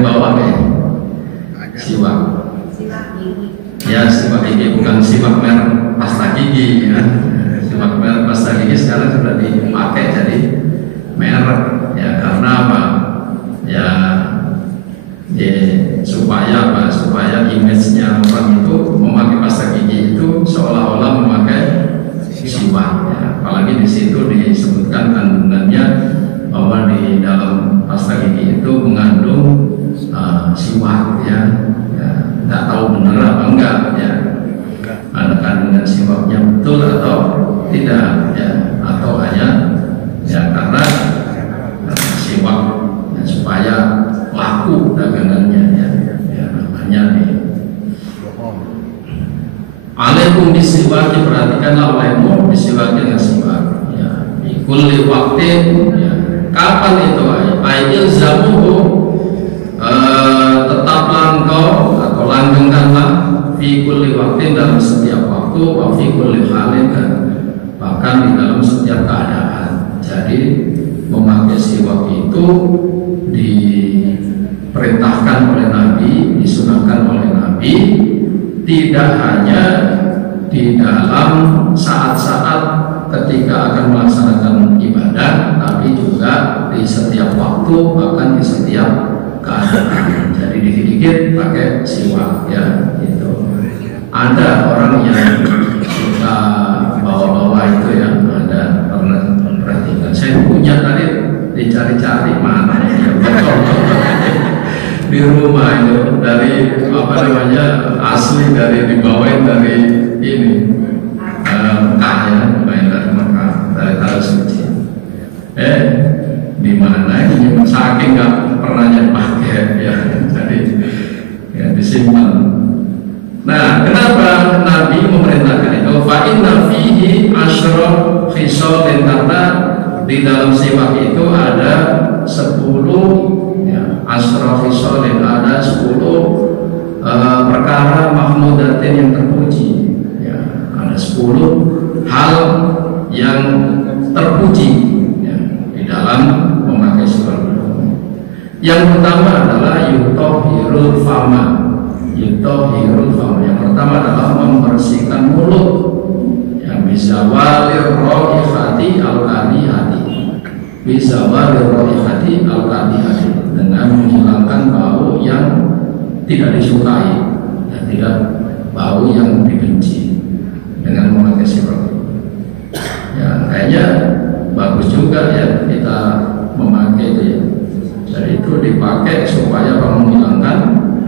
yang bawa siwak. Ya, siwak gigi, bukan siwak merek pasta gigi ya. Siwak merek pasta gigi sekarang sudah dipakai jadi merek ya, karena apa? Ya, supaya apa? Supaya image-nya orang itu memakai pasta gigi itu seolah-olah memakai siwak ya. Apalagi di situ disebutkan kandungannya bahwa di dalam pasta gigi itu mengandung siwak ya. Nggak tahu benar apa enggak ya, ada kandungan siwaknya betul atau tidak ya, atau hanya ya karena siwak ya, supaya laku dagangannya ya namanya nih. Alaikum bisiwaki, perhatikanlah olehmu bisiwaki dengan siwak ya, kulli waktin ya. Kapan itu ayil zamuhu, tetaplah engkau atau langgengkanlah fi kulli waktin, dalam setiap waktu, wa fi kulli halin, dan bahkan di dalam setiap keadaan. Jadi memakai siwak itu diperintahkan oleh Nabi, disunahkan oleh Nabi, tidak hanya di dalam saat-saat ketika akan melaksanakan ibadah, tapi juga di setiap waktu, bahkan di setiap keadaan. Jadi dikit-dikit pakai siwak ya gitu. Ada orang yang suka bawa-bawa itu ya, ada pernah perhatikan. Saya punya tadi dicari-cari mana ya, betul di rumah itu dari apa namanya asli, dari dibawain dari ini Mekah ya, main dari Mekah, dari Tanah Suci. Di mana ini saking nggak pernah dipakai ya, jadi ya disimpan. Nah, kenapa Nabi memerintahkan itu? Fa inna fihi asyra khisal, karena di dalam siwak itu ada 10 ya, asyra khisal, ada 10 perkara mahmudatin yang terpuji ya, ada 10 hal yang terpuji ya, di dalam memakai siwak. Yang pertama adalah yutohirul fama. Yutohirul fama, yang pertama adalah membersihkan mulut ya, bizawalir roihati al-karihati, bizawalir roihati al-karihati, dengan menghilangkan bau yang tidak disukai dan tidak bau yang dibenci dengan memakai siwak. Ya kayaknya bagus juga ya kita memakai itu ya. Jadi itu dipakai supaya menghilangkan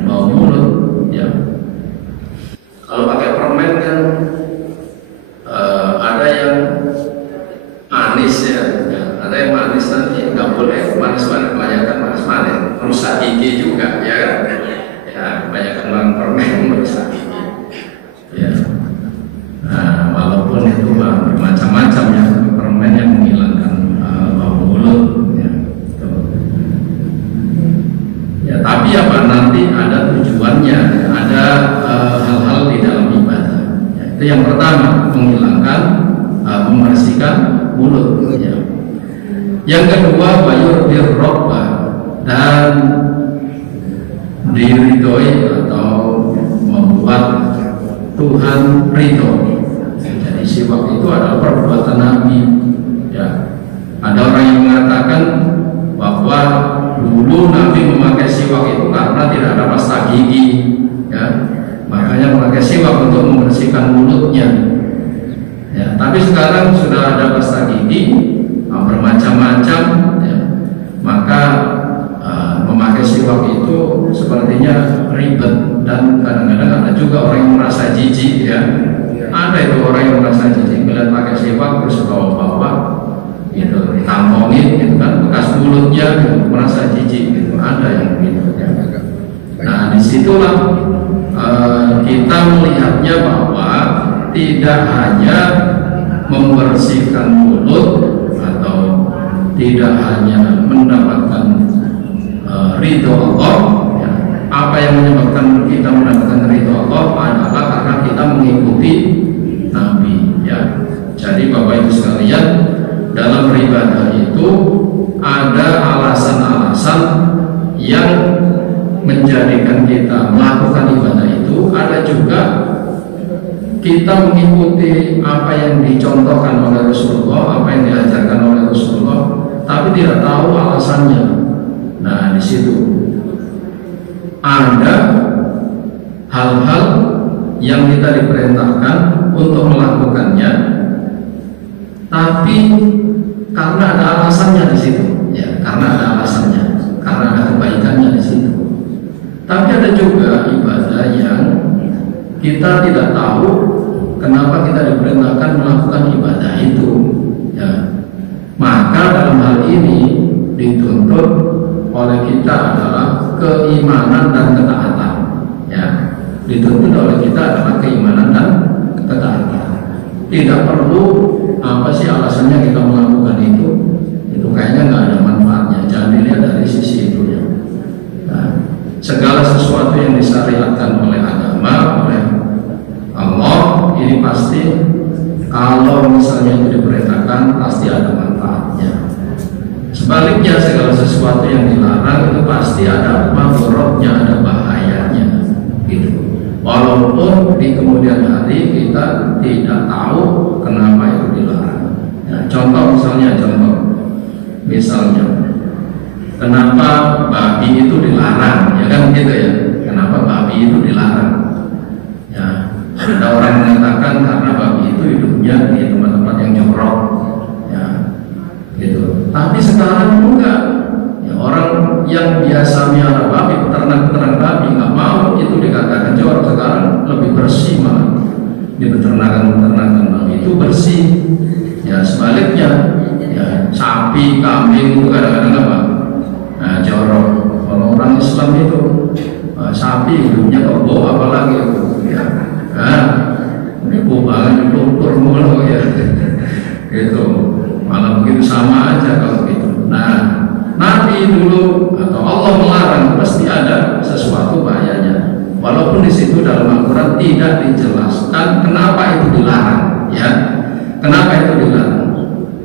bau mulut ya. Kalau pakai permen kan ada yang manis ya, ada yang manis, nanti nggak boleh manis-manis, kebanyakan manis-manis merusak gigi juga ya kan? Ya kebanyakan orang permen merusak gigi ya. Nah walaupun itu macam-macam ya permen yang menghilangkan bau mulut. Tapi apa, nanti ada tujuannya, ada hal-hal di dalam ibadah ya, itu yang pertama, menghilangkan membersihkan mulut ya. Yang kedua, bayur birrobba, dan diridhoi atau membuat Tuhan ridho. Jadi siwak itu adalah perbuatan Nabi ya. Ada orang yang mengatakan bahwa dulu Nabi memakai siwak itu karena tidak ada pasta gigi ya, makanya memakai siwak untuk membersihkan mulutnya ya. Tapi sekarang sudah ada pasta gigi bermacam-macam ya, maka memakai siwak itu sepertinya ribet, dan kadang-kadang ada juga orang yang merasa jijik ya. Ada itu orang yang merasa jijik melihat pakai siwak terus bawa-bawa gitu, ditampongin gitu kan bekas mulutnya gitu, merasa jijik gitu, ada yang begitu ya. Nah disitulah kita melihatnya bahwa tidak hanya membersihkan mulut atau tidak hanya mendapatkan ridho Allah ya. Apa yang menyebabkan kita mendapatkan ridho Allah adalah karena kita mengikuti Nabi ya. Jadi Bapak Ibu sekalian, dalam beribadah itu ada alasan-alasan yang menjadikan kita melakukan ibadah itu, ada juga kita mengikuti apa yang dicontohkan oleh Rasulullah, apa yang diajarkan oleh Rasulullah, tapi tidak tahu alasannya. Nah, di situ ada hal-hal yang kita diperintahkan untuk melakukannya, tapi karena ada alasannya di situ, ya, karena ada alasannya, karena ada kebaikannya di situ. Tapi ada juga ibadah yang kita tidak tahu kenapa kita diperintahkan melakukan ibadah itu, ya. Maka dalam hal ini dituntut oleh kita adalah keimanan dan ketaatan, ya. Dituntut oleh kita adalah keimanan dan ketaatan. Tidak perlu apa sih alasannya kita melakukan itu kayaknya nggak ada manfaatnya. Jangan dilihat dari sisi itu, ya. Nah, segala sesuatu yang disyariatkan oleh agama, oleh Allah, ini pasti kalau misalnya itu diperintahkan pasti ada manfaatnya. Sebaliknya segala sesuatu yang dilarang itu pasti ada madorotnya, ada bahayanya, gitu. Walaupun di kemudian hari kita tidak tahu kenapa itu dilarang. Ya, contoh misalnya, kenapa babi itu dilarang, ya kan gitu ya? Kenapa babi itu dilarang? Ya, ada orang mengatakan karena babi itu hidupnya di tempat-tempat yang jorok, ya, gitu. Tapi sekarang enggak. Ya, orang yang biasa miara babi, peternak babi, nggak mau itu dikatakan jorok. Sekarang lebih bersih malah. Di peternakan babi itu bersih. Ya, sebaliknya, ya, sapi, kambing itu kadang-kadang apa? Nah, jorok. Kalau orang Islam itu sapi hidupnya kebo, apalagi itu, ya. Nah, ini banget lumpur mulu, ya. Gitu. Malah begitu sama aja kalau gitu. Nah, Nabi dulu atau Allah melarang pasti ada sesuatu bahayanya. Walaupun di situ dalam Al-Quran tidak dijelaskan kenapa itu dilarang, ya. Kenapa itu dilarang?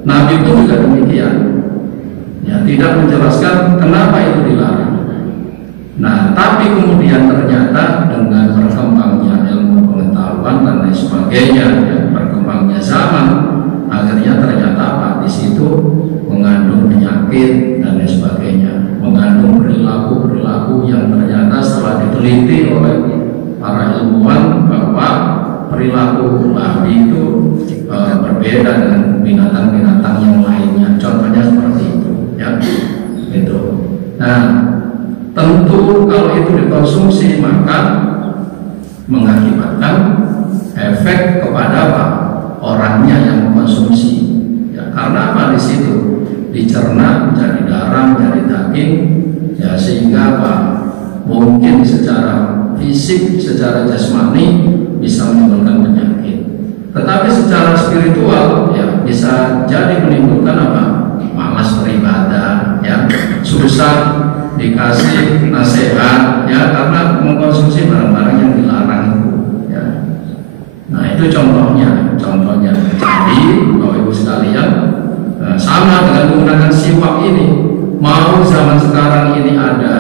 Nabi pun juga demikian, ya, tidak menjelaskan kenapa itu dilarang. Nah, tapi kemudian ternyata dengan berkembangnya ilmu pengetahuan dan lain sebagainya, ya, berkembangnya zaman, akhirnya ternyata apa di situ mengandung penyakit dan lain sebagainya, mengandung perilaku yang ternyata setelah diteliti oleh para ilmuwan bahwa perilaku babi itu berbeda dengan binatang-binatang yang lainnya. Contohnya seperti itu, ya, gitu. Nah, tentu kalau itu dikonsumsi maka mengakibatkan efek kepada apa? Orangnya yang mengkonsumsi. Ya, karena apa di situ? Dicerna menjadi darah, menjadi daging, ya, sehingga apa? Mungkin secara fisik, secara jasmani bisa menimbulkan penyakit. Tetapi secara spiritual, ya, bisa jadi menimbulkan apa? Malas beribadah, ya, susah dikasih nasihat, ya, karena mengkonsumsi barang-barang yang dilarang itu, ya. Nah, itu contohnya. Jadi, Bapak Ibu sekalian, sama dengan menggunakan siwak ini, mau zaman sekarang ini ada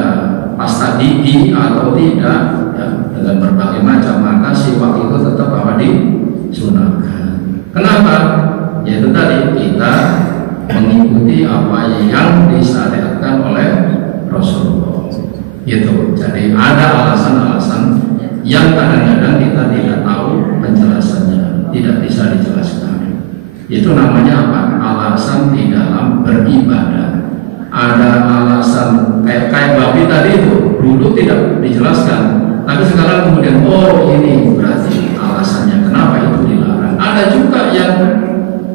pasta gigi atau tidak, ya, dengan berbagai macam, maka siwak itu tetap apa disunahkan. Kenapa? Yaitu tadi kita mengikuti apa yang disyariatkan oleh Rasulullah, gitu. Jadi ada alasan-alasan yang kadang-kadang kita tidak tahu penjelasannya, tidak bisa dijelaskan. Itu namanya apa? Alasan di dalam beribadah. Ada alasan kayak babi tadi itu dulu tidak dijelaskan, tapi sekarang kemudian ini berarti alasannya kenapa itu dilarang. Ada juga yang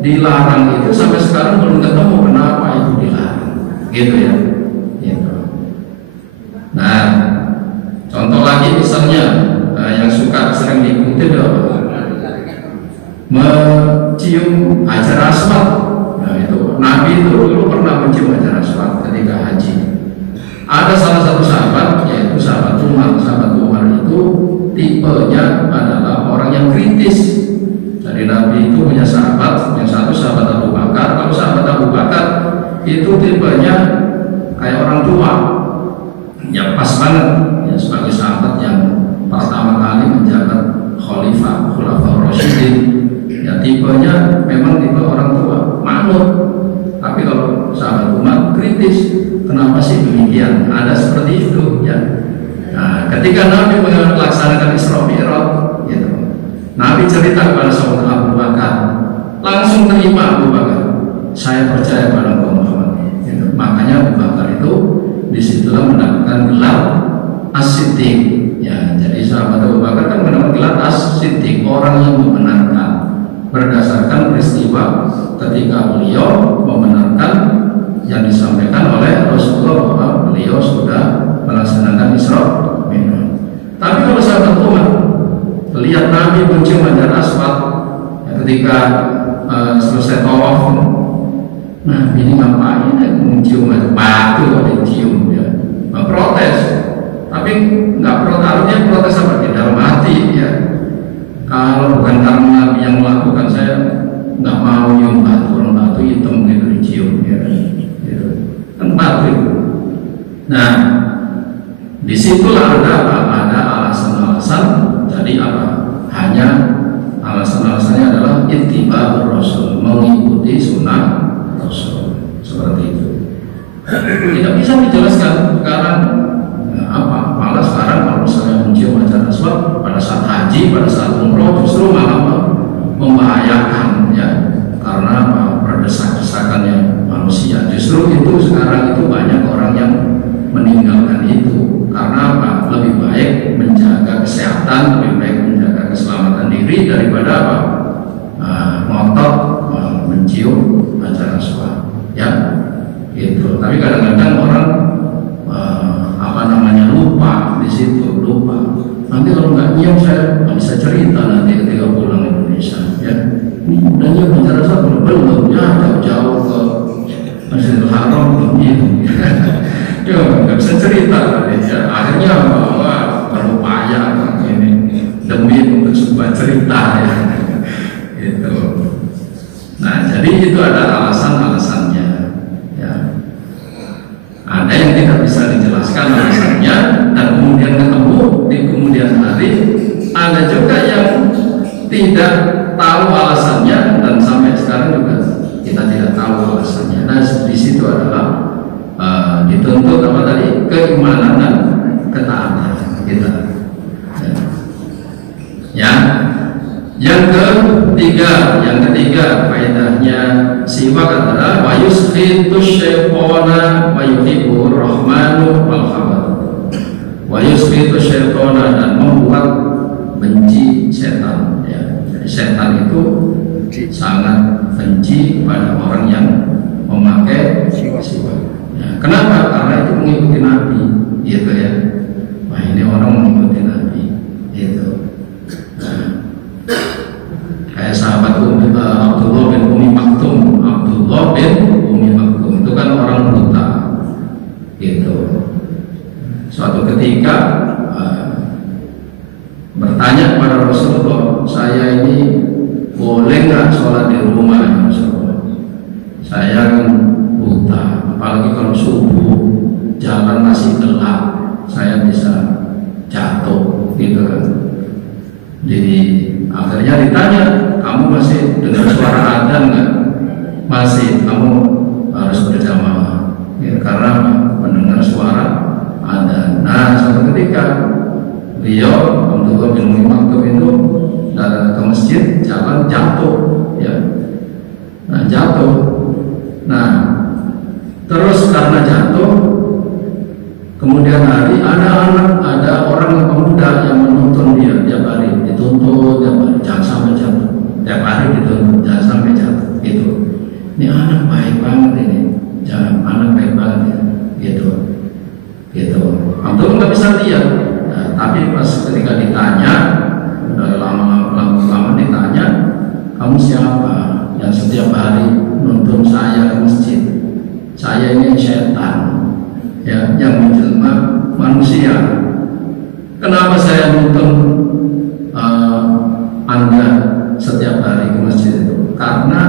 dilarang itu sampai sekarang belum ketemu kenapa itu dilarang, gitu ya. Gitu. Nah, contoh lagi misalnya yang suka sering diikuti mencium hajar aswad. Nah, itu Nabi itu dulu pernah mencium hajar aswad ketika haji. Ada salah satu sahabat, yaitu sahabat Umar. Sahabat Umar itu tipenya adalah orang yang kritis. Jadi Nabi itu punya sahabat, yang satu sahabat Abu Bakar. Kalau sahabat Abu Bakar itu tipenya kayak orang tua, ya pas banget, ya, sebagai sahabat yang pertama kali menjabat Khalifah Rasyidin, ya tipenya memang tipe orang tua manut. Tapi kalau sahabat Umar kritis, kenapa sih demikian? Ada seperti itu ya. Nah, ketika Nabi melaksanakan Isra Mi'raj, gitu, Nabi cerita kepada sahabat Abu Bakar, langsung terima Abu Bakar, saya percaya pada Muhammad. Gitu. Makanya Abu Bakar itu disitulah mendapatkan gelar As-Siddiq. Ya, jadi sahabat Abu Bakar kan mendapatkan gelar As-Siddiq, orang yang membenarkan berdasarkan peristiwa ketika beliau membenarkan yang disampaikan oleh Rasulullah bahwa beliau sudah melaksanakan Isra Mi'raj. Tapi kalau sahabat Umar melihat Nabi mencium Hajar Aswad ya, ketika selesai tawaf, nah ini ngapain ya, mencium batu kok dicium ya, protes. Tapi nggak protes, artinya protes apa di dalam hati ya. Kalau bukan karena Nabi yang melakukan, saya nggak mau nyium batu, orang batu hitam gitu dicium ya, gitu. Kan batu itu. Nah, disitulah ada alasan-alasan. Jadi apa? Hanya alasan-alasannya adalah ittiba Rasul, mengikuti sunnah Rasul, seperti itu. Tidak bisa dijelaskan sekarang. Nah, apa? Malah sekarang kalau saya mencium Hajar Aswad pada saat haji, pada saat umroh, justru malah membahayakan ya, karena berdesak-desakannya manusia. Justru itu sekarang itu banyak orang yang meninggalkan itu. Karena apa? Lebih baik menjaga kesehatan, lebih baik menjaga keselamatan diri daripada apa? Ngotot mencium Hajar Aswad ya, gitu. Tapi kadang-kadang orang lupa di situ, lupa. Nanti kalau nggak nyium saya nggak bisa cerita nanti ketika pulang Indonesia ya. Ini udah nyium Hajar Aswad belum ya, jauh-jauh ke Masjidil Haram belum nyium. Ya nggak bisa cerita ya. Akhirnya bahwa berupaya ini demi untuk sebuah cerita ya, gitu. Nah, jadi itu ada alasan-alasannya ya. Ada yang tidak bisa dijelaskan alasannya dan kemudian ketemu di kemudian hari. Ada juga yang tidak tahu alasannya dan sampai sekarang juga kita tidak tahu alasannya. Nah, di situ adalah dituntut apa tadi, keimanan dan ketaatan kita. Ya. Yang ketiga faedahnya siwak adalah wa yusqitus syaitana wa yuhibbur rahmanu wal khabar. Wa yusqitus syaitana, dan membuat benci setan ya. Jadi setan itu sangat benci pada orang yang memakai siwak. Ya, kenapa? Karena itu mengikuti Nabi, gitu ya. Wah, ini orang mengikuti Nabi, gitu. Nah, kayak sahabat Abdullah bin Umi Maktum. Abdullah bin Umi Maktum itu kan orang buta, gitu. Suatu ketika bertanya kepada Rasulullah, saya ini boleh nggak sholat di rumah ya Rasulullah? Saya kan buta, apalagi kalau subuh jalan masih gelap, saya bisa jatuh, gitu kan. Jadi akhirnya ditanya, kamu masih dengar suara adzan nggak? Masih, kamu harus berjamaah ya, karena mendengar suara adzan. Nah, suatu ketika beliau Abdullah bin Umi Maktum itu datang ke masjid, jalan jatuh ya. Nah, jatuh. Nah, terus karena jatuh, kemudian hari ada orang pemuda yang menuntun dia tiap hari, dituntut tiap hari, jangan sampai jatuh. Tiap hari dituntut, jangan sampai jatuh. Gitu. Ini anak baik banget ini, jangan, anak baik banget ya. Gitu. Gitu. Abdul nggak bisa lihat, nah, tapi pas ketika ditanya, udah lama ditanya, kamu siapa yang setiap hari nuntun saya ke masjid? Saya ini setan ya, yang menjelma manusia. Kenapa saya nuntun Anda setiap hari ke masjid itu? Karena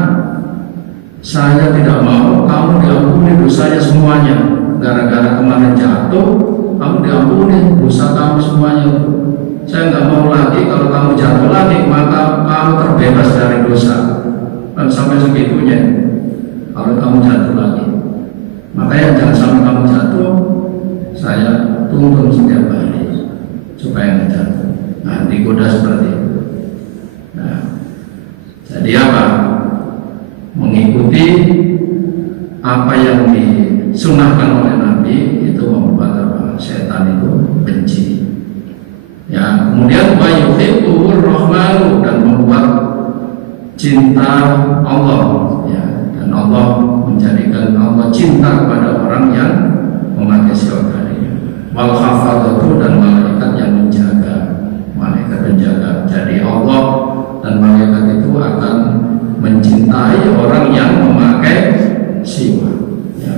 saya tidak mau kamu diampuni dosanya semuanya. Gara-gara kemarin jatuh, kamu diampuni dosa kamu semuanya. Saya nggak mau lagi kalau kamu jatuh lagi, maka kamu terbebas dari dosa. Dan sampai segitunya, kalau kamu jatuh lagi, makanya jangan sampai kamu jatuh, saya tuntun setiap hari supaya nggak jatuh. Nah, digoda seperti itu. Nah, jadi apa? Mengikuti apa yang disunahkan oleh Nabi itu membuat apa? Setan itu benci. Ya, kemudian wa yuhibbur rahmanu, dan membuat cinta Allah, ya, dan Allah menjadikan Allah cinta kepada orang yang memakai siwak hari. Wal hafadzatu, dan malaikat yang menjaga, malaikat penjaga. Jadi Allah dan malaikat itu akan mencintai orang yang memakai siwak, ya.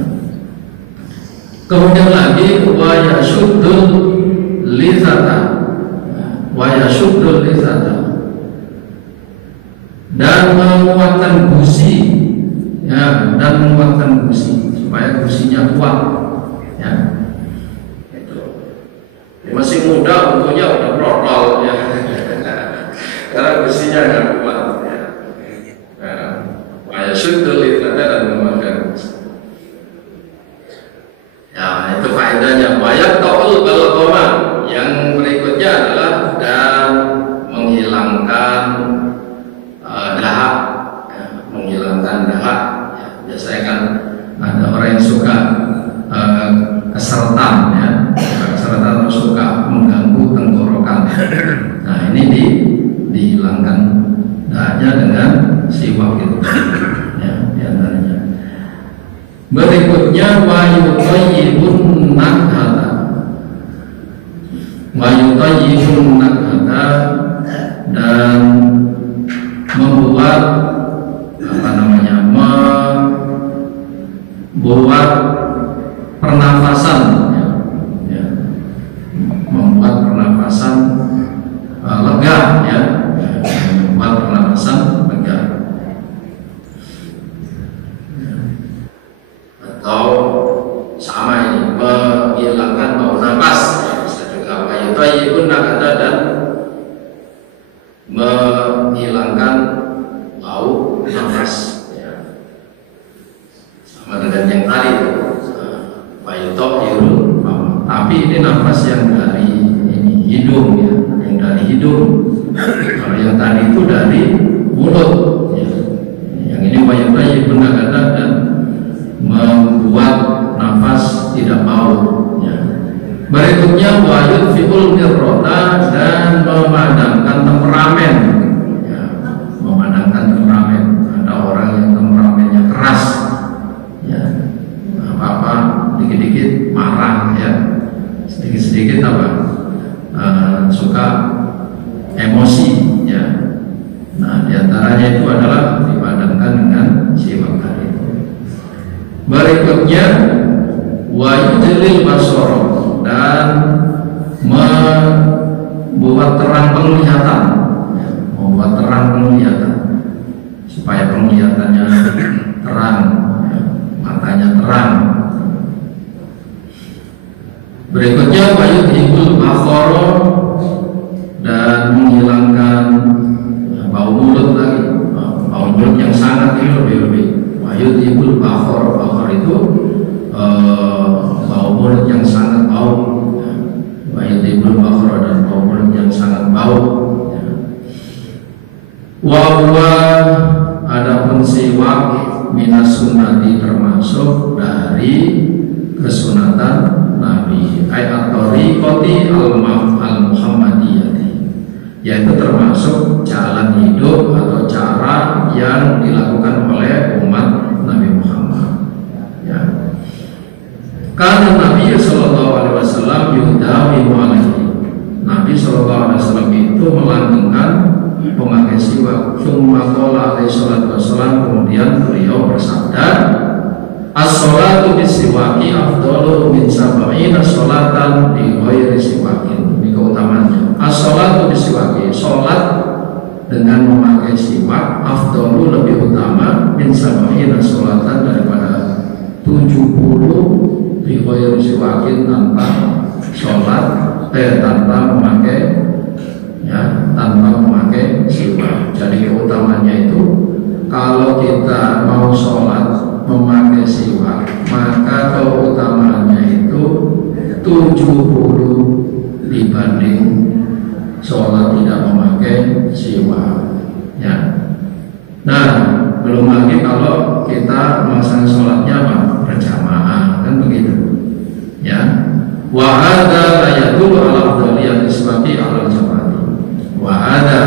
Kemudian lagi wa yashuddul lizata, wa yashuddul lizata, dan menguatkan gusi, ya, dan menguatkan gusi supaya gusinya kuat, ya. Itu masih muda, tentunya udah protol, ya. Karena gusinya nggak kuat, ya. Wa yashuddul lizata, dan menguatkan gusi. Ya, itu faedahnya. Wa yaqta'ul balghama, yang berikutnya adalah dan menghilangkan dahak, ya, menghilangkan dahak. Ya, biasanya kan ada orang yang suka kesertan, ya, kesertan, suka mengganggu tenggorokan. Nah, ini dihilangkan dahaknya dengan siwak itu, ya, diantaranya. Berikutnya wa yutayyibun nakhata, wa yutayyibun nakhata, dan membuat apa namanya, membuat pernafasan, ya, ya, membuat pernafasan lega, ya, membuat pernafasan lega, ya. Atau sama ini, menghilangkan bau nafas, ya, bisa juga yutayyibun nakhata, dan menghilangkan bau nafas, ya. Sama dengan yang tadi, wayutahhirul fam. Tapi ini nafas yang dari ini hidung, ya, yang dari hidung. Kalau yang tadi itu dari mulut, ya. Yang ini wayutayyibun nakhata, dan membuat nafas tidak bau, ya. Berikutnya wa yudfi'ul mirrata, dan memadamkan temperamen, ya, memadamkan temperamen. Ada orang yang temperamennya keras, ya, apa-apa dikit-dikit marah, ya, sedikit-sedikit apa suka emosi, ya. Nah, diantaranya itu adalah dipadamkan dengan siwak tadi. Berikutnya wa yudlil basara, dan membuat terang penglihatan, ya, membuat terang penglihatan supaya penglihatannya terang, ya, matanya terang. Berikutnya wa yudhibul bakhara, dan menghilangkan bau mulut lagi, bau mulut yang sangat ini lebih-lebih. Wa yudhibul bakhara, bakhar itu bau mulut yang sangat bau, wa yudhibul bakhara, dan bau mulut yang sangat bau, ya. Wa huwa, adapun siwak minas sunnati, termasuk dari kesunatan Nabi, ayat tariqati al-Muhammadiyati, yaitu termasuk jalan hidup atau cara yang dilakukan oleh umat Nabi Muhammad, ya. Karena Nabi Sallallahu Alaihi Wasallam yudawi alaihi, Nabi Sallallahu Alaihi Wasallam itu melanggengkan pemakai siwak. Summa qala alaihi salatu wassalam, kemudian beliau bersabda, as-sholatu bisiwaki afdalu min sab'ina sholatan bi ghairi siwakin. Ini keutamaannya. As-sholatu bisiwaki, sholat dengan memakai siwak, afdalu, lebih utama, min sab'ina sholatan, daripada 70 bi ghairi siwakin, tanpa tanpa memakai siwak. Jadi keutamanya itu kalau kita mau sholat memakai siwak, maka keutamaannya itu 70 dibanding sholat tidak memakai siwak. Ya. Nah, belum lagi kalau kita melaksanakan sholatnya berjamaah, kan begitu. Ya. Wa hadza la yadullu ala afdhaliyati siwaki ala jamaati. Wa hadza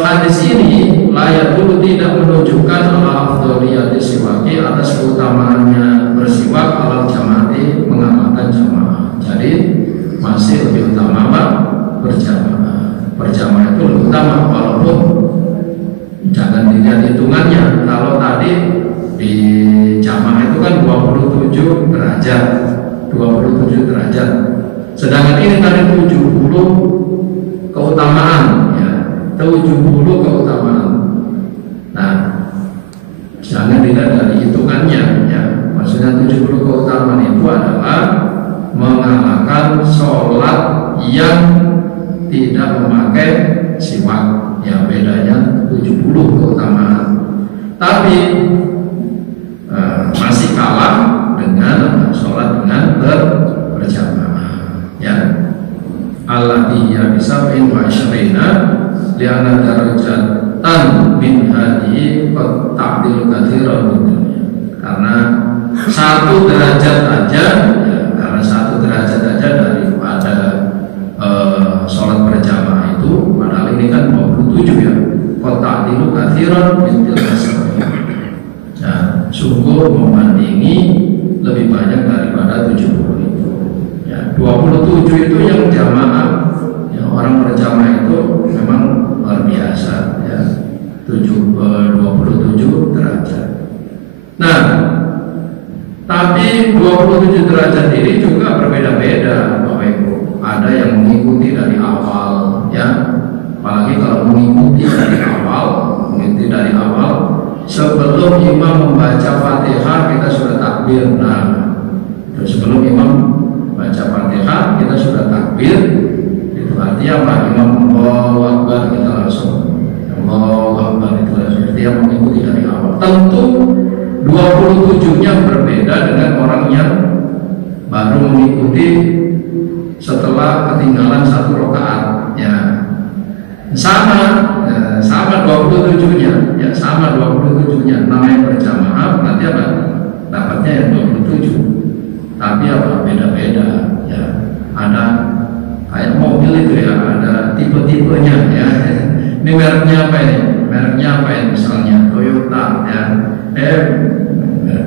hadis ini layak dulu tidak menunjukkan ala afdhaliyati siwaki atas keutamaannya bersiwak ala jamaati mengamalkan jamaah. Jadi masih lebih utama berjamaah. Berjamaah itu lebih utama, walaupun jangan dilihat hitungannya. Kalau tadi di jamaah itu kan 27 derajat, 27 derajat. Sedangkan ini tadi 70 keutamaan, ya, 70 keutamaan. Nah, jangan dilihat dari hitungannya, ya. Maksudnya 70 keutamaan itu adalah mengamalkan sholat yang tidak memakai siwak, ya, bedanya 70 keutamaan. Tapi masih kalah dengan sholat dengan berjamaah, ya. Allati ya bisa in wa isyrina li'anna darajatan min hadihi qad ta'dilu katsiran min dunya. Karena satu derajat aja, ya, karena satu derajat aja daripada sholat berjamaah itu, padahal ini kan 27, ya, qad ta'dilu katsiran min dunya. Nah, sungguh membandingi lebih banyak daripada 70 itu. Ya, 27 itu yang jamaah, ya, orang berjamaah itu memang luar biasa, ya, 27 derajat. Nah, tapi 27 derajat ini juga berbeda-beda, Bapak Ibu. Ada yang mengikuti dari awal, ya, apalagi kalau mengikuti dari awal, sebelum imam membaca Fatihah kita sudah takbir. Nah, sebelum imam baca Fatihah kita sudah takbir. Itu artinya apa? Imam Allahu Akbar, kita langsung Allahu Akbar, itu langsung. Dia mengikuti dari awal. Tentu 27-nya berbeda dengan orang yang baru mengikuti setelah ketinggalan 1 rakaat, ya. Sama 27-nya, ya, sama 27-nya. Namanya berjamaah berarti apa? Dapatnya yang 27. Tapi apa? Beda-beda, ya. Ada kayak mobil itu, ya, ada tipe-tipenya, ya. Ini mereknya apa ini? Mereknya apa ini? Misalnya Toyota, ya.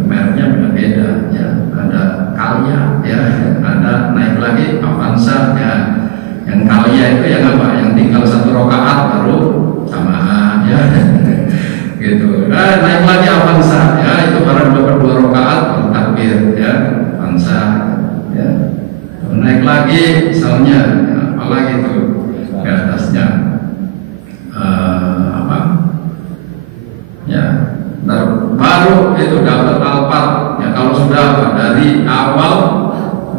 Mereknya beda-beda, ya. Ada Calya, ya. Ada naik lagi Avanza, ya. Yang Calya itu yang apa? Yang tinggal 1 rakaat baru jamaah, ya. Gitu. Nah, naik lagi Avanza, ya, itu baru 2 rakaat baru takbir, ya. Avanza, ya. Naik lagi misalnya, ya, apalagi itu ke atasnya apa? Ya, baru itu dapat Alphard, ya. Kalau sudah dari awal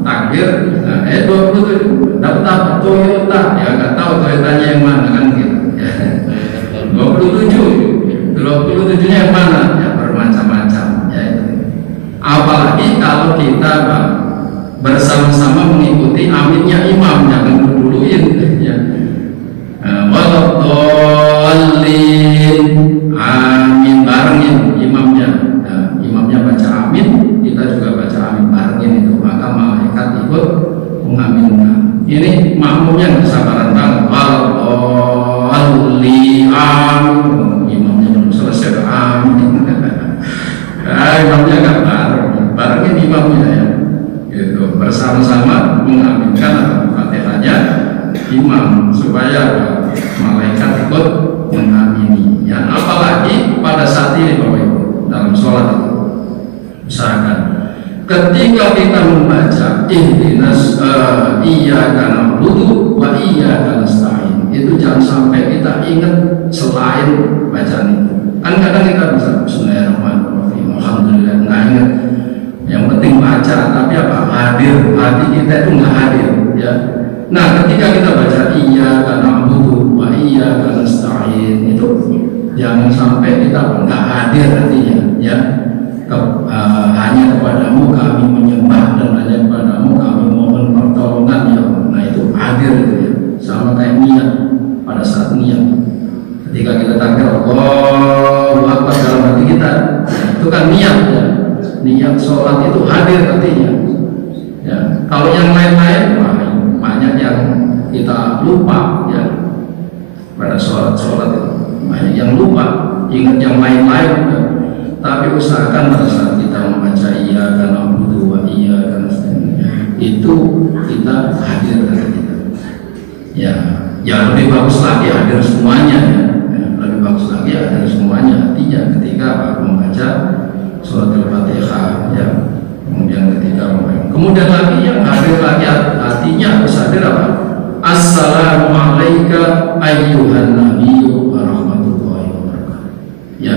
takbir, nah, 27 dapat apa? Toyota, ya, nggak tahu Toyotanya yang mana, kan gitu, ya. 27-nya yang mana? Ya, bermacam-macam, ya, itu. Apalagi kalau kita bersama-sama mengikuti aminnya imam, jangan duluin, ya. Waladhdallin, amin, barengin imamnya. Nah, imamnya baca amin, kita juga baca amin, barengin itu, maka malaikat ikut mengaminkan. Ini makmumnya nggak sabaran banget. Waladhdallin, amin, imamnya belum selesai amin. Imamnya nggak barengin imamnya, ya. Gitu, bersama-sama mengaminkan Fatihahnya imam supaya malaikat ikut mengamini, ya. Apalagi pada saat ini, Bapak Ibu, dalam sholat itu, usahakan ketika kita membaca ihdinas iyyaka na'budu wa iyyaka nasta'in, itu jangan sampai kita ingat selain bacaan itu. Kan kadang kita bisa Bismillahirrahmanirrahim, alhamdulillah, nggak ingat. Yang penting baca, tapi tapi apa? Hadir, hati kita itu nggak hadir, ya. Nah, ketika kita baca iyyaka na'budu wa iyyaka nasta'in, itu jangan sampai kita nggak hadir hatinya, ya. Hanya kepadamu kami menyembah dan hanya kepadamu kami mohon pertolongan, ya. Nah, itu hadir itu, ya. Sama kayak niat pada saat niat. Ketika kita takbir Allahu Akbar dalam hati kita, itu kan niat, ya. Niat sholat itu hadir artinya, ya. Kalau yang lain-lain banyak yang kita lupa, ya. Pada sholat itu banyak yang lupa, ingat yang lain-lain, ya. Tapi usahakan pada saat kita membaca iyyaka na'budu wa iyyaka nasta'in itu kita hadir hati kita, ya. Ya lebih bagus lagi hadir semuanya, ya. Lebih bagus lagi hadir semuanya artinya ketika membaca surat Al-Fatihah, ya. Kemudian lagi yang hadir lagi artinya harus hadir apa? Assalamualaikum ayyuhan nabiyyu wa rahmatullahi wa barakatuh, ya.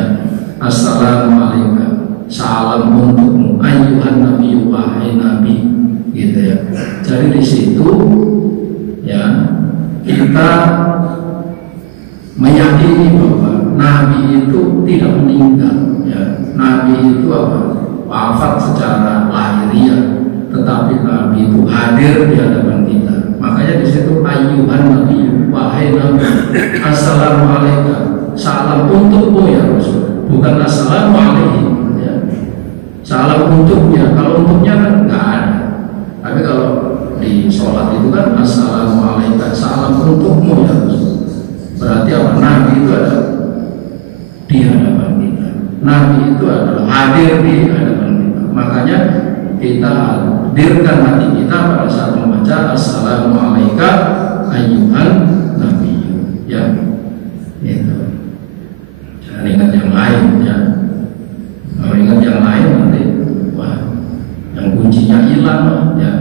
Assalamualaikum, salam untukmu ayyuhan nabiyyu, wahai nabi, gitu, ya. Jadi di situ, ya, kita meyakini bahwa nabi itu tidak meninggal, ya. Nabi itu apa? Wafat secara lahiriah, tetapi nabi itu hadir di hadapan kita. Makanya di situ ayyuhan nabi, wahai nabi, assalamualaikum, salam untukmu ya Rasul, bukan assalamualaikum, ya. Salam untuknya, kalau untuknya kan nggak ada. Tapi kalau di sholat itu kan assalamualaikum, salam untukmu ya Rasul. Berarti apa? Nabi itu ada di hadapan kita. Nabi itu adalah hadir di hadapan kita. Makanya kita hadirkan hati kita pada saat membaca assalamualaikum ayyuhan nabiyyu, ya. Itu. Jangan ingat yang lain, ya. Kalau ingat yang lain nanti, wah, yang kuncinya hilang, ya.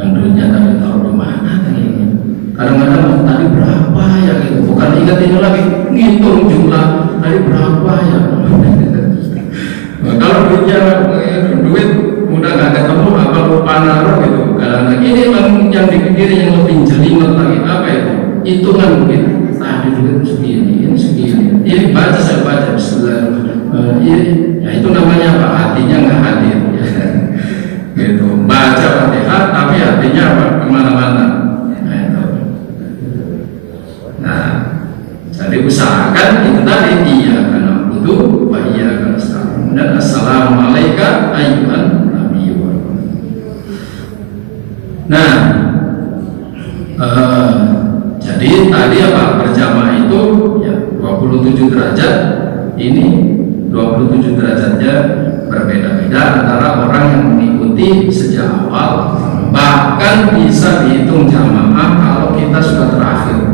Yang duitnya tadi taruh di mana tadi? Kadang-kadang tadi berapa ya gitu. Bukan ingat ini lagi, ngitung jumlah tadi berapa ya. Nah, kalau duit udah nggak ketemu, apa lupa naruh gitu. Kadang-kadang ini yang dipikirin yang lebih jelimet lagi, apa itu? Hitungan mungkin. Tadi duit segini, ini segini. Ini baca, saya baca Bismillahirrahmanirrahim. Ya itu namanya apa? Hatinya nggak hadir, ya. Gitu. Baca Fatihah tapi hatinya apa? Kemana-mana. Nah, jadi usahakan itu tadi iyyaka na'budu wa iyyaka nasta'in dan assalamualaikum ayyuhan nabiyyu. Nah, jadi tadi apa? Berjamaah itu ya 27 derajat. Ini 27 derajatnya berbeda-beda antara orang yang mengikuti sejak awal, bahkan bisa dihitung jamaah kalau kita sudah terakhir.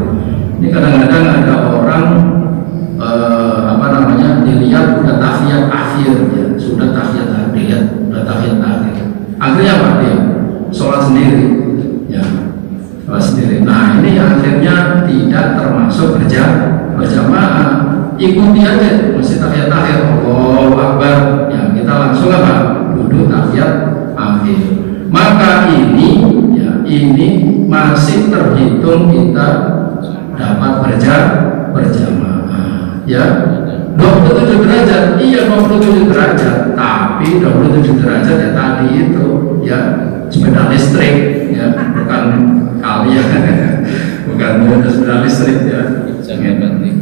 Ini kadang-kadang ada orang dilihat udah tahiyat akhir, ya. Sudah tahiyat akhir, udah tahiyat akhir. Akhirnya apa dia? Sholat sendiri, ya. Sholat sendiri. Nah ini akhirnya tidak termasuk berjamaah. Ikuti aja, masih tahiyat akhir, Allahu Akbar, ya. Kita langsung apa? Duduk tahiyat akhir. Maka ini, ya, ini masih terhitung kita dapat berjamaah, ya. 27 derajat, iya 27 derajat, tapi 27 derajat ya tadi itu, ya, sepeda listrik, ya, bukan kalian, bukan sepeda listrik, ya.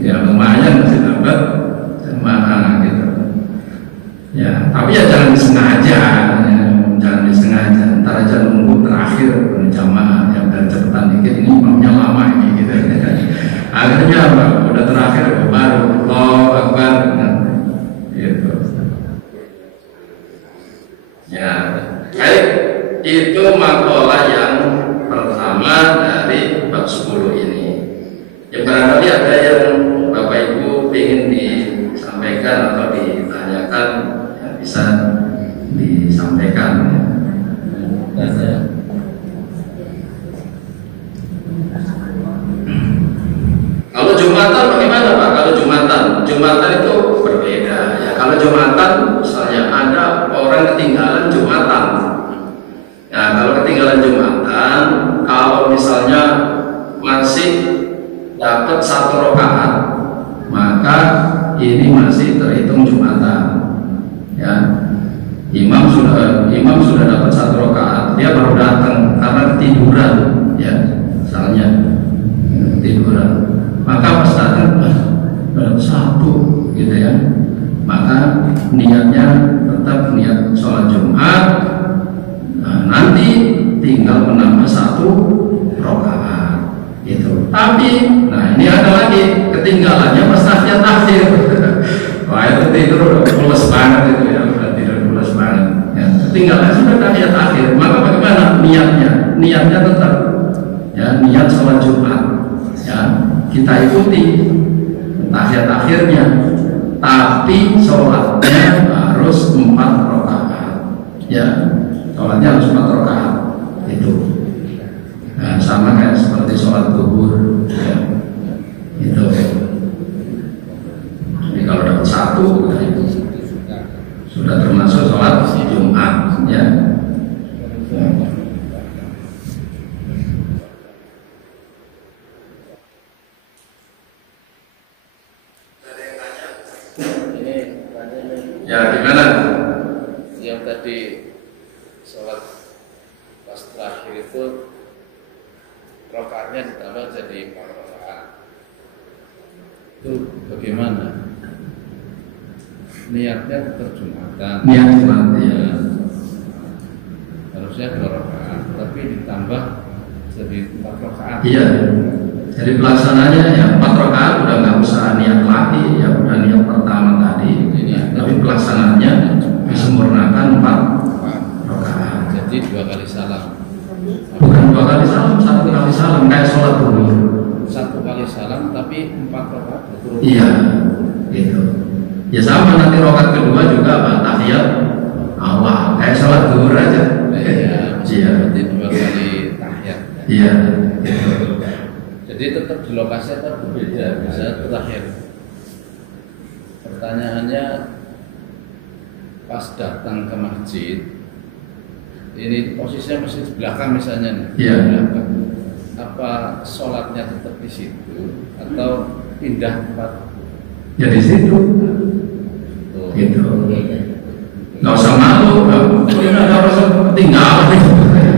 Ya lumayan masih dapat jamaah gitu, ya. Tapi ya jangan disengaja, ya. Jangan disengaja, ntar aja nunggu terakhir jamaah yang dan cepetan dikit, ini maunya lama ini gitu. Akhirnya apa? Udah terakhir baru Allahu Akbar, gitu. Ya, baik. Itu makalah yang pertama dari bab 10 ini. Ya barangkali ada yang Bapak Ibu ingin disampaikan atau ditanyakan, ya, bisa disampaikan. Ya. Kalau Jumatan bagaimana Pak? Kalau Jumatan itu berbeda, ya. Kalau Jumatan misalnya ada orang ketinggalan Jumatan, ini masih terhitung Jumatan. Ya, imam sudah dapat 1 rakaat, dia baru datang karena ketiduran, ya, misalnya ketiduran. Maka pas datang 1 gitu ya, maka niatnya tetap niat sholat Jumat. Nah, nanti tinggal menambah 1 rakaat itu. Tapi, nah ini ada lagi ketinggalannya pas tahiyat akhir. Wah itu tidur udah pulas banget itu ya, udah tidur pulas banget. Ya, ketinggalan sudah tahiyat akhir. Maka bagaimana niatnya? Niatnya tetap ya niat sholat Jumat. Ya kita ikuti tahiyat akhirnya. Tapi sholatnya harus 4 rakaat. Ya, sholatnya harus 4 rakaat itu. Nah, sama kayak seperti sholat zuhur. Ya, itu. Jadi kalau dapat 1, nah itu sudah termasuk sholat Jumat. Ya. Ya gimana? Yang tadi sholat pas terakhir itu rakaatnya ditambah jadi 4 rakaat. Itu bagaimana? Niatnya tetap Jumatan. Niat Jumat ya. Harusnya 2 rakaat, tapi ditambah jadi 4 rakaat. Iya. Jadi pelaksananya ya 4 rakaat udah nggak usah niat lagi, ya udah niat pertama tadi. Tapi pelaksanaannya disempurnakan 4 rakaat. Jadi 2 kali salam. Bukan 2 kali salam, 1 kali salam kayak sholat zuhur. 1 kali salam tapi 4 rakaat betul. Iya, gitu. Ya sama nanti rakaat kedua juga tahiyat awal kayak sholat zuhur aja. Iya. Iya. Berarti 2 kali tahiyat. Iya. Gitu. Jadi tetap di lokasi tetap berbeda. Bisa terakhir. Pertanyaannya pas datang ke masjid, ini posisinya masih di belakang misalnya nih, Iya. di belakang. Apa sholatnya tetap di situ atau pindah tempat? Ya di situ. Tuh. Gitu. Nggak usah malu, nggak usah tinggal.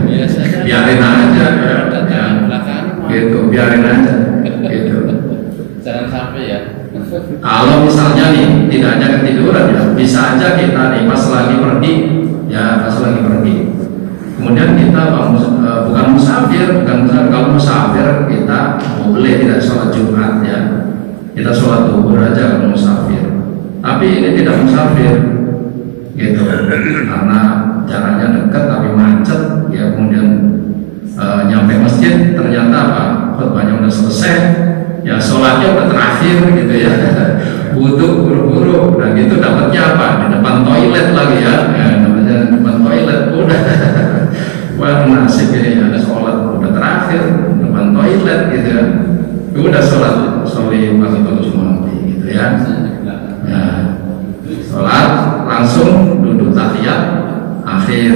Biasanya Biarin aja. datang belakang. Gitu, biarin aja. Gitu. Jangan sampai ya. Kalau misalnya nih tidak ada ketiduran ya, bisa aja kita nih pas lagi pergi, ya pas lagi pergi. Kemudian kita bukan musafir, kalau musafir kita boleh tidak sholat Jumat ya, kita sholat zuhur aja kalau musafir. Tapi ini tidak musafir, gitu, karena jaraknya dekat tapi macet, ya kemudian nyampe masjid ternyata apa? Khutbahnya udah selesai. Ya sholatnya udah terakhir gitu ya, butuh buru-buru, nah gitu dapatnya apa? Di depan toilet lagi ya, namanya di depan toilet udah, wah nasib ini ada sholat udah terakhir depan toilet gitu ya, udah sholat waktu Jumat gitu ya, nah sholat langsung duduk tahiyat akhir,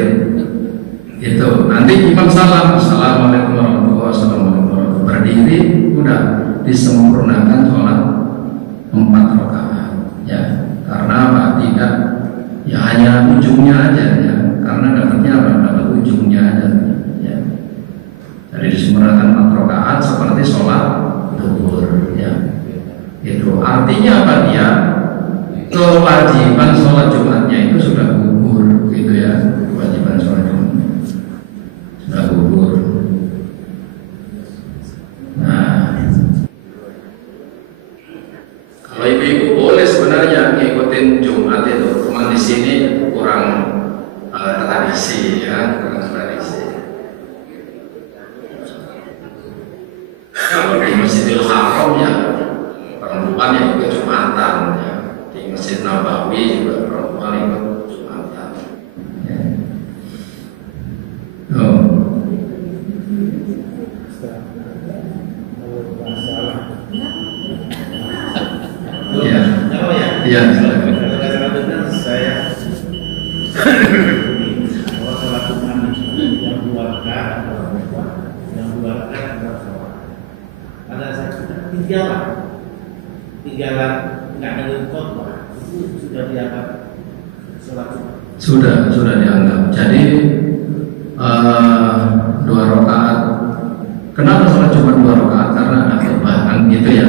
itu nanti imam salam, assalamualaikum warahmatullahi wabarakatuh, berdiri udah disempurnakan sholat 4 rakaat ya, karena apa? Tidak ya hanya ujungnya aja ya, karena dapatnya apa? Dapat ujungnya aja ya. Jadi disempurnakan 4 rakaat seperti sholat zuhur ya. Itu artinya apa? Dia kewajiban sholat Jumatnya itu sudah gugur gitu ya, kewajiban sholat Jumat sudah gugur. Nah, kalau ibu-ibu boleh sebenarnya ngikutin Jumat itu, cuma di sini kurang tradisi ya, kurang tradisi. Kalau di Masjidil Haram ya perempuan yang ikut Jumatan ya, di Masjid Nabawi juga perempuan ikut Jumatan. Ya. Oh. Iya. Iya. Saya kalau sholat Jumat yang 2 rakaat ada saya 3 ketinggalan nggak dengar khotbah itu sudah dianggap sholat Jumat? Sudah dianggap. Jadi 2 rakaat. Kenapa sholat Jumat 2 rakaat? Karena ada khutbah kan gitu ya.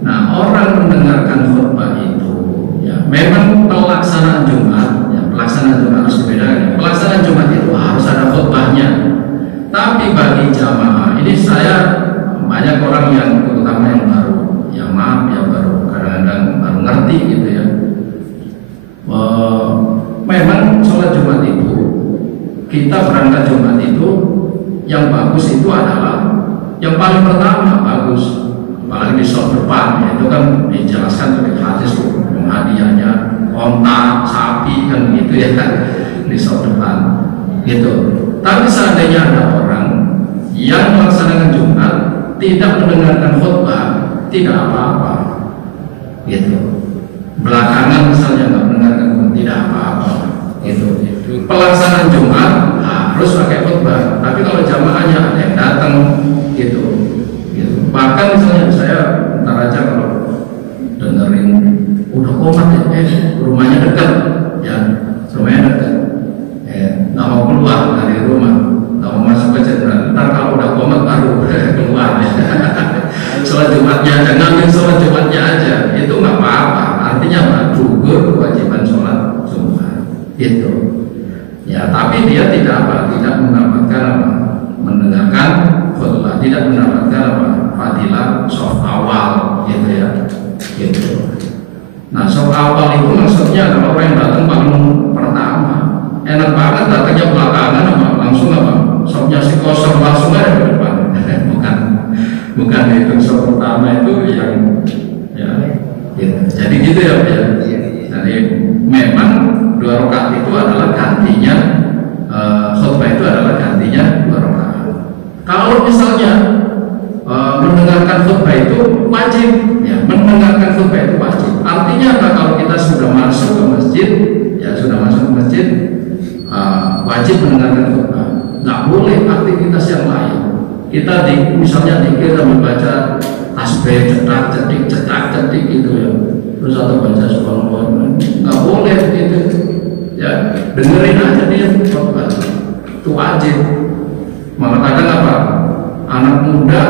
Nah, orang mendengarkan khutbah itu ya memang pelaksanaan Jumat ya, pelaksanaan Jumat harus dibedakan. Pelaksanaan Jumat itu harus ada khutbahnya. Tapi bagi jamaah ini saya banyak orang yang terutama yang baru, yang maaf ya baru kadang-kadang baru ngerti gitu ya. Memang sholat Jumat itu kita berangkat Jumat itu yang bagus itu adalah yang paling pertama bagus, apalagi di sholat depan ya, itu kan dijelaskan oleh hadis tuh hadiahnya onta, sapi kan gitu ya kan di sholat depan gitu. Tapi seandainya ada orang yang melaksanakan Jumat tidak mendengarkan khutbah, tidak apa-apa gitu. Belakangan misalnya nggak mendengarkan khutbah, tidak apa-apa gitu. Pelaksanaan Jumat harus pakai khutbah, tapi kalau jamaahnya ada yang datang gitu. Bahkan misalnya saya ntar aja kalau dengerin udah komat ya, rumahnya dekat ya, rumahnya dekat, nggak mau keluar dari rumah, nggak mau masuk ke jendela. Ntar kalau udah komat baru keluar ya. Sholat Jumatnya aja, ngambil sholat Jumatnya aja, itu nggak apa-apa. Artinya apa? Gugur kewajiban sholat Jumat gitu. Ya, tapi dia tidak mendapatkan apa? Mendengarkan khutbah, tidak mendapatkan apa? Fadilah sholat awal gitu ya, gitu. Nah, sholat awal itu maksudnya adalah orang yang datang paling pertama. Enak banget datangnya belakangan apa? Langsung apa? Sholatnya si kosong langsung aja ke depan. bukan itu sholat pertama itu yang ya gitu. Jadi gitu ya Pak ya. Jadi memang 2 rakaat itu adalah gantinya khutbah itu adalah gantinya 2 rakaat. Kalau misalnya mendengarkan khutbah itu wajib ya, mendengarkan khutbah itu wajib. Artinya apa? Kalau kita sudah masuk ke masjid ya, wajib mendengarkan khutbah. Nggak boleh aktivitas yang lain. Kita misalnya dikir sambil baca tasbih cetak-cetik gitu ya, terus atau baca subhanallah, nggak boleh gitu ya. Dengerin aja dia khutbah, itu wajib. Malah kadang apa? Anak muda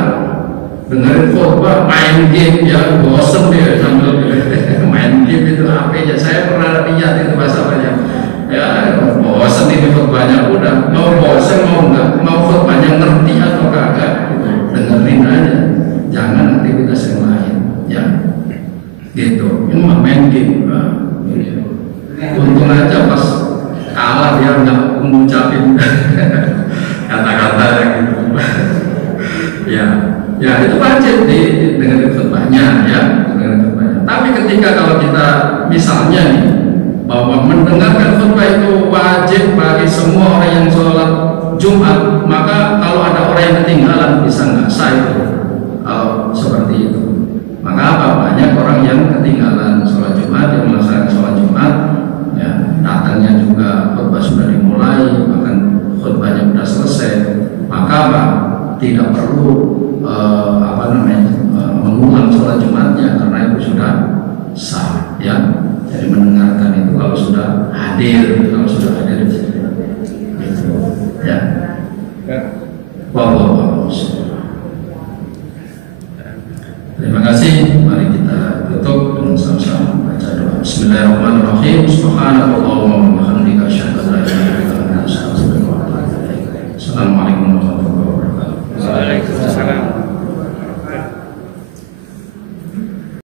dengerin khutbah main game ya, bosen dia sambil main game itu apa ya. Saya pernah lihat itu masalahnya ya, bosen ini khutbahnya, udah mau bosen mau enggak, mau khutbahnya ngerti atau kagak dengerin aja, jangan aktivitas yang lain ya gitu. Ini mah main game untung aja pas kalah dia nggak mengucapin kata-kata gitu ya itu wajib dengerin khutbahnya ya, dengerin khutbahnya. Tapi ketika kalau kita misalnya nih bahwa mendengarkan khutbah itu wajib bagi semua orang yang sholat Jumat, maka kalau ada orang yang ketinggalan bisa nggak sah itu seperti itu. Maka apa? Banyak orang yang ketinggalan sholat Jumat, yang melaksanakan sholat Jumat ya, datangnya juga khutbah sudah dimulai, bahkan khutbahnya sudah selesai, maka apa? Tidak perlu mengulang sholat Jumatnya karena itu sudah sah ya. Jadi mendengarkan itu kalau sudah hadir gitu ya. Wow. Terima kasih. Mari kita tutup dengan sama-sama baca doa. Bismillahirrahmanirrahim. Subhanallah.